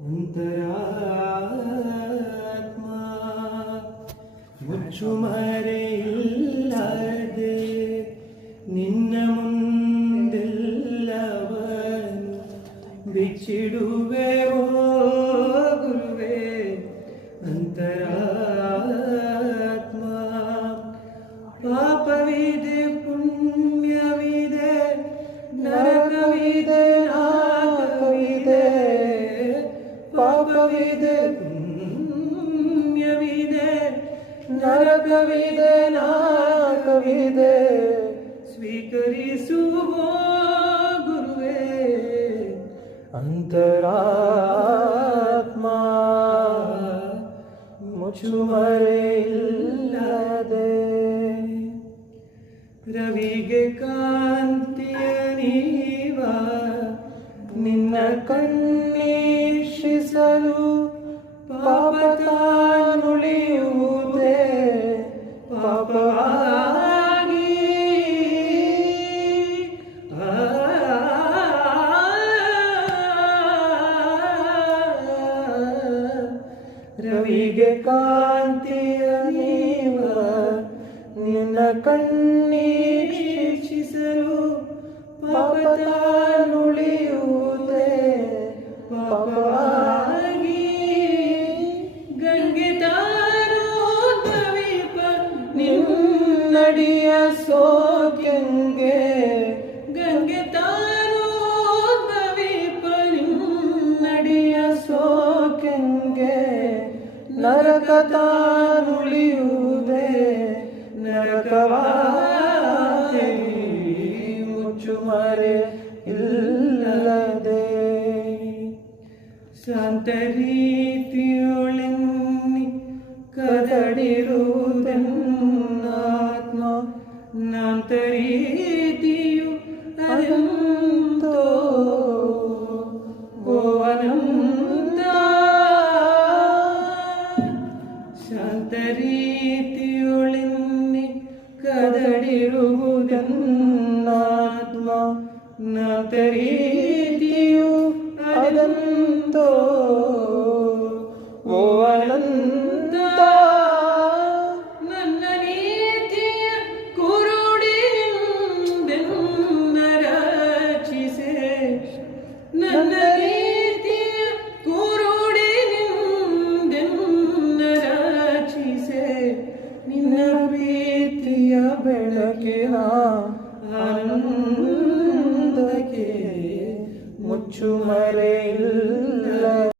ಅಂತರಾತ್ಮ ಮುಚ್ಚುಮರೆಯಿಲ್ಲದೆ ನಿನ್ನ ಮುಂದೆಲ್ಲವನು ಬಿಚ್ಚಿಡುವೆ ಓ ಗುರುವೇ. ಅಂತರಾತ್ಮ ಪಾಪವಿದೆ ಪುಣ್ಯವಿದೆ ನರಕವಿದೆ ನಾಕವಿದೆ. ಪಾಪವಿದೆ ಪುಣ್ಯವಿದೆ ನರಕವಿದೆ ನಾಕವಿದೆ. ಸ್ವೀಕರಿಸುವ ಗುರುವೇ. ಅಂತರಾತ್ಮ ಮುಚ್ಚುಮರೆಯಿಲ್ಲದೆ ರವಿಗೆ ಕಾಂತಿಯ ನೀವ ನಿನ್ನ ಕಣ್ಣೀಕ್ಷಿಸಲು ಪಾಪ ತಾನುಳಿಯುವುದೇ ಪಾಪವಾಗಿ. ರವಿಗೆ ಕಾಂತಿಯ ನೀವ ನಿನ್ನ ಕಣ್ಣೀಕ್ಷಿಸಲು ಪಾಪ ತಾನುಳಿಯುವುದೇ ಪಾಪವಾಗಿ. ಗಂಗೆ ತಾರೋ ದ್ರವೀಪ ನಿನ್ನಡಿಯ ಸೋಕ್ಯಂಗೆ. ಗಂಗೆ ತಾರೋ ದ್ರವೀಪ ನಿನ್ನಡಿಯ ಸೋಕ್ಯಂಗೆ. ನರಕ ತಾನುಳಿಯುವುದೇ ನರಕವಾಗಿ. ಮುಚ್ಚುಮರೆ ಇಲ್ಲದೆ ಶಾಂತ ರೀತಿಯೊಳೆನ್ನಿ ಕದಡಿರುವುದನ್ನಾತ್ಮ. ನಾಂತ ರೀತಿಯು ಅನಂತೋ ಓ ಅನಂತ. ಶಾಂತ ರೀತಿಯೊಳೆನ್ನಿ ಕದಡಿರುವುದನ್ನಾತ್ಮ. ನಾಂತ ರೀತಿಯು ಅನಂತೋ